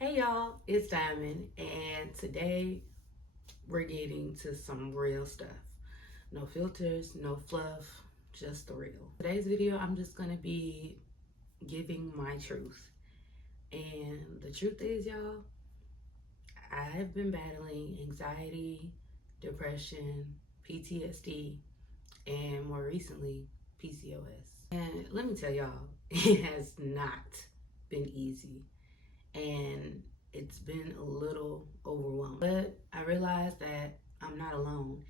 Hey y'all, it's Diamond, and today we're getting to some real stuff. No filters, no fluff, just the real. Today's video, I'm just gonna be giving my truth. And the truth is, y'all, I've been battling anxiety, depression, PTSD, and more recently, PCOS. And let me tell y'all, it has not been easy. And it's been a little overwhelming. But I realized that I'm not alone.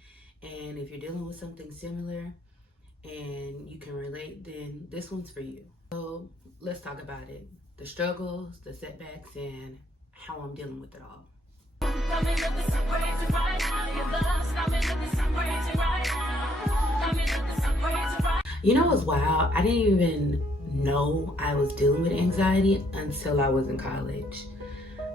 And if you're dealing with something similar and you can relate, then this one's for you. So let's talk about it. The struggles, the setbacks, and how I'm dealing with it all. You know what's wild? I didn't even know I was dealing with anxiety until I was in college.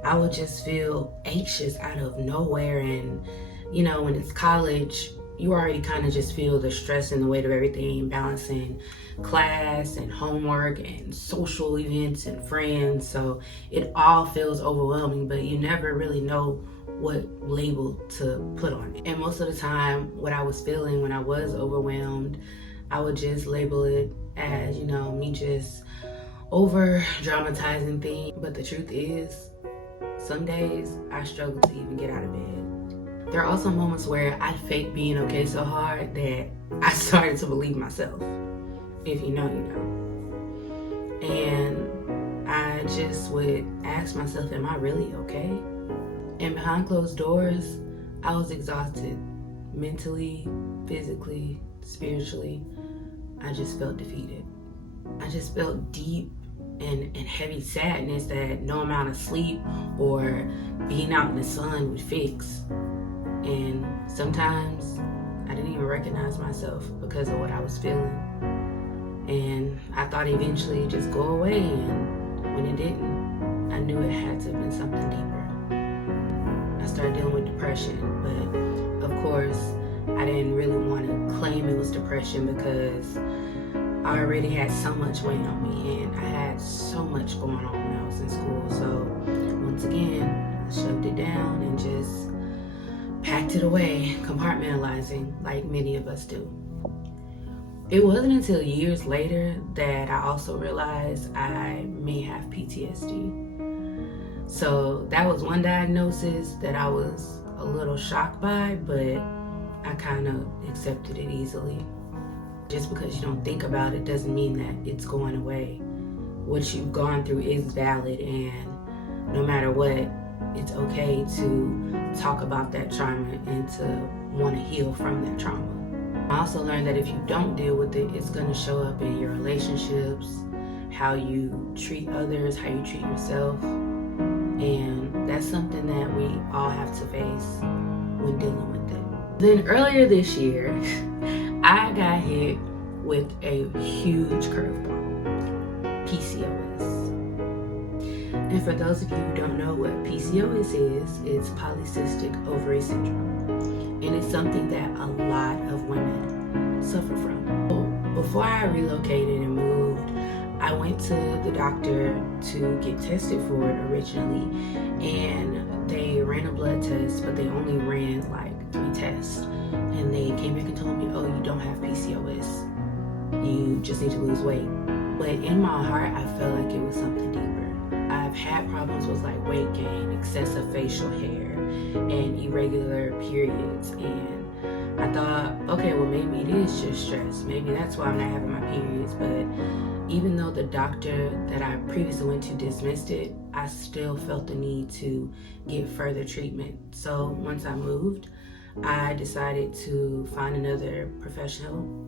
I would just feel anxious out of nowhere. And, when it's college, you already kind of just feel the stress and the weight of everything, balancing class and homework and social events and friends. So it all feels overwhelming, but you never really know what label to put on it. And most of the time, what I was feeling when I was overwhelmed, I would just label it as, me just over dramatizing things. But the truth is, some days I struggle to even get out of bed. There are also moments where I fake being okay so hard that I started to believe myself. If you know, you know. And I just would ask myself, am I really okay? And behind closed doors, I was exhausted mentally, physically, spiritually. I just felt defeated. I just felt deep and heavy sadness that no amount of sleep or being out in the sun would fix. And sometimes I didn't even recognize myself because of what I was feeling. And I thought eventually it'd just go away, and when it didn't, I knew it had to have been something deeper. I started dealing with depression, but of course I didn't really want to claim it was depression because I already had so much weight on me, and I had so much going on when I was in school. So once again, I shoved it down and just packed it away, compartmentalizing like many of us do. It wasn't until years later that I also realized I may have PTSD. So that was one diagnosis that I was a little shocked by, but I kind of accepted it easily. Just because you don't think about it doesn't mean that it's going away. What you've gone through is valid, and no matter what, it's okay to talk about that trauma and to want to heal from that trauma. I also learned that if you don't deal with it, it's going to show up in your relationships, how you treat others, how you treat yourself. And that's something that we all have to face when dealing with it. Then earlier this year, I got hit with a huge curveball, PCOS. And for those of you who don't know what PCOS is, it's polycystic ovary syndrome. And it's something that a lot of women suffer from. Before I relocated and moved, I went to the doctor to get tested for it originally, and they ran a blood test, but they only ran like 3 tests. And they came back and told me, oh, you don't have PCOS. You just need to lose weight. But in my heart, I felt like it was something deeper. I've had problems with like weight gain, excessive facial hair, and irregular periods. And I thought, okay, well, maybe it is just stress. Maybe that's why I'm not having my periods. But even though the doctor that I previously went to dismissed it, I still felt the need to get further treatment. So once I moved, I decided to find another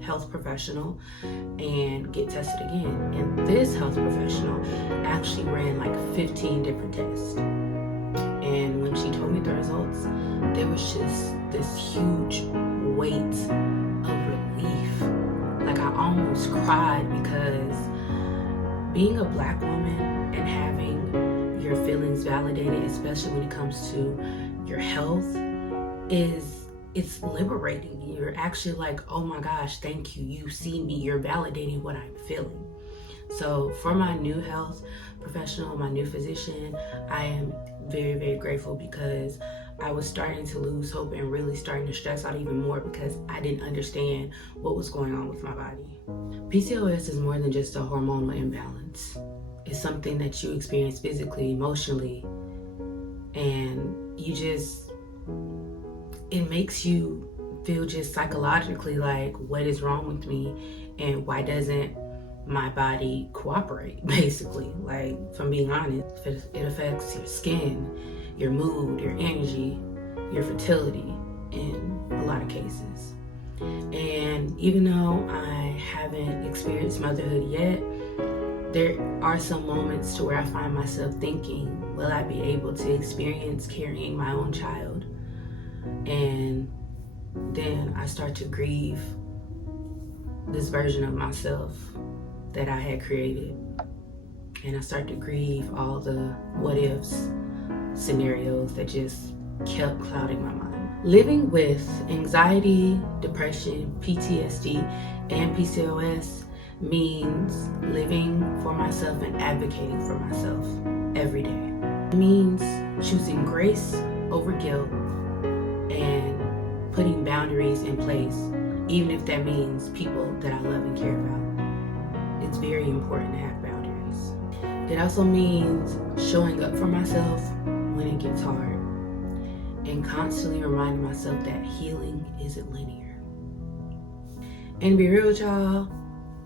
health professional, and get tested again. And this health professional actually ran like 15 different tests. And when she told me the results, there was just this huge weight of relief. Like I almost cried, because being a Black woman and having your feelings validated, especially when it comes to your health, it's liberating. You're actually like, oh my gosh, thank you. You see me, you're validating what I'm feeling. So for my new health professional, my new physician, I am very, very grateful, because I was starting to lose hope and really starting to stress out even more because I didn't understand what was going on with my body. PCOS is more than just a hormonal imbalance. It's something that you experience physically, emotionally, and it makes you feel just psychologically like, what is wrong with me and why doesn't my body cooperate, basically. Like, if I'm being honest, it affects your skin, your mood, your energy, your fertility in a lot of cases. And even though I haven't experienced motherhood yet, there are some moments to where I find myself thinking, will I be able to experience carrying my own child? And then I start to grieve this version of myself that I had created. And I start to grieve all the what ifs scenarios that just kept clouding my mind. Living with anxiety, depression, PTSD, and PCOS means living for myself and advocating for myself every day. It means choosing grace over guilt and putting boundaries in place, even if that means people that I love and care about. It's very important to have boundaries. It also means showing up for myself when it gets hard and constantly reminding myself that healing isn't linear. And to be real with y'all,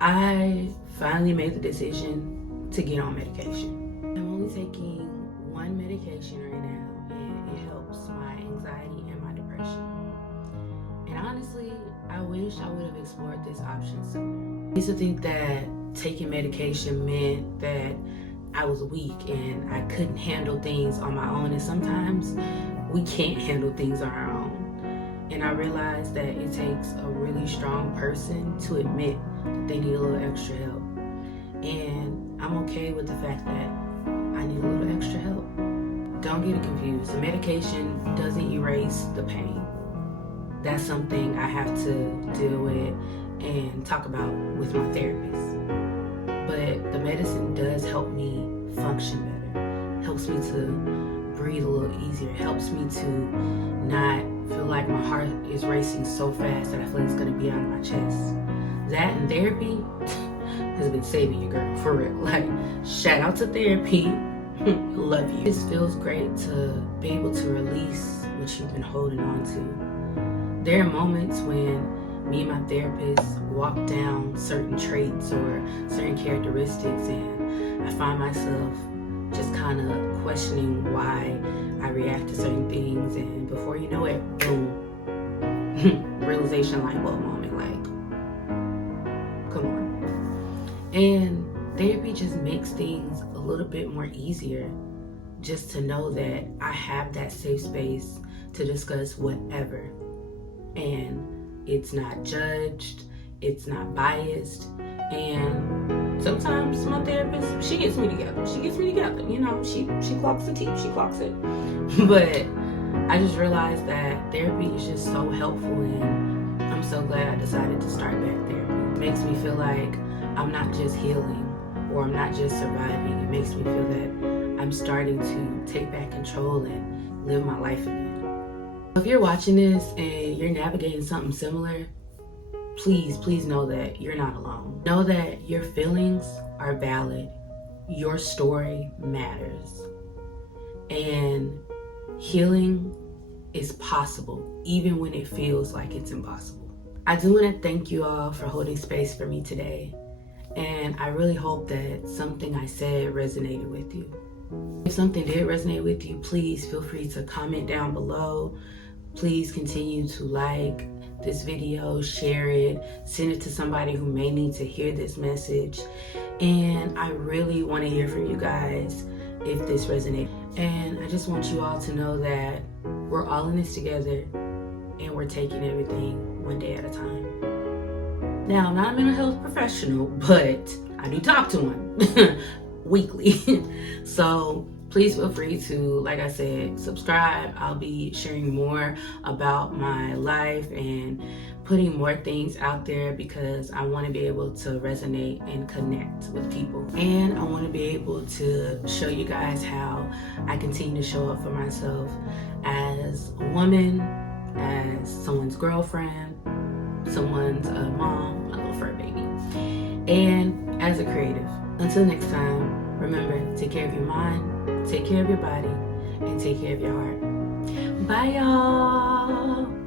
I finally made the decision to get on medication. I'm only taking one medication right now, and it helps my anxiety and my depression. And honestly, I wish I would have explored this option sooner. I used to think that taking medication meant that I was weak and I couldn't handle things on my own, and sometimes we can't handle things on our own. And I realized that it takes a really strong person to admit that they need a little extra help. And I'm okay with the fact that I need a little extra help. Don't get it confused. The medication doesn't erase the pain. That's something I have to deal with and talk about with my therapist. But the medicine does help me function better. Helps me to breathe a little easier. Helps me to not feel like my heart is racing so fast that I feel like it's gonna be out of my chest. That and therapy has been saving you, girl, for real. Like, shout out to therapy. Love you. It feels great to be able to release what you've been holding on to. There are moments when me and my therapist walk down certain traits or certain characteristics, and I find myself just kind of questioning why I react to certain things, and before you know it, boom, realization, light bulb moment, like, come on. And therapy just makes things a little bit more easier, just to know that I have that safe space to discuss whatever, and it's not judged, it's not biased. And sometimes my therapist, she gets me together, you know, she clocks the teeth, she clocks it. But I just realized that therapy is just so helpful, and I'm so glad I decided to start back therapy. It makes me feel like I'm not just healing or I'm not just surviving. It makes me feel that I'm starting to take back control and live my life again. If you're watching this and you're navigating something similar, please know that you're not alone. Know that your feelings are valid. Your story matters. And healing is possible, even when it feels like it's impossible. I do want to thank you all for holding space for me today. And I really hope that something I said resonated with you. If something did resonate with you, please feel free to comment down below. Please continue to like this video, share it, send it to somebody who may need to hear this message. And I really want to hear from you guys if this resonates. And I just want you all to know that we're all in this together, and we're taking everything one day at a time. Now, I'm not a mental health professional, but I do talk to one weekly. So please feel free to, like I said, subscribe. I'll be sharing more about my life and putting more things out there because I want to be able to resonate and connect with people. And I want to be able to show you guys how I continue to show up for myself as a woman, as someone's girlfriend, someone's mom, a little fur baby, and as a creative. Until next time, remember, take care of your mind, take care of your body, and take care of your heart. Bye, y'all.